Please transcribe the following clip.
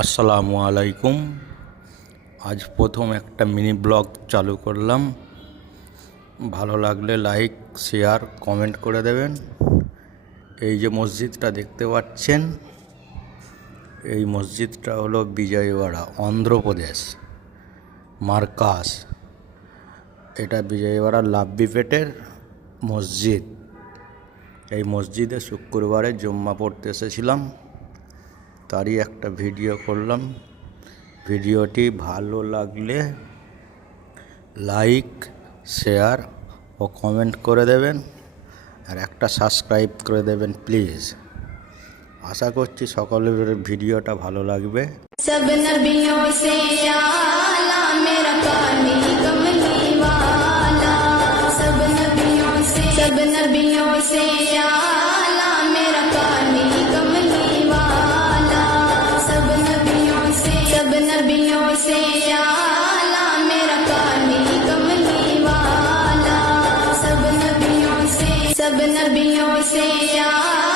আসসালামু আলাইকুম। আজ প্রথম একটা মিনি ব্লগ চালু করলাম। ভালো লাগলে লাইক, শেয়ার, কমেন্ট করে দেবেন। এই যে মসজিদটা দেখতে পাচ্ছেন, এই মসজিদটা হলো বিজয়ওয়াড়া, অন্ধ্রপ্রদেশ মার্কাস। এটা বিজয়ওয়াড়া লাভবিপেটের মসজিদ। এই মসজিদে শুক্রবারে জুম্মা পড়তে এসেছিলাম, তারই একটা ভিডিও করলাম। ভিডিওটি ভালো লাগলে লাইক, শেয়ার ও কমেন্ট করে দেবেন, আর একটা সাবস্ক্রাইব করে দেবেন প্লিজ। আশা করছি সকলের ভিডিওটা ভালো লাগবে। सब नबियों से आला मेरा काली कमली वाला, सब नबियों से आला मेरा काली कमली वाला, सब नबियों से आला मेरा काली कमली वाला, सब नबियों से आला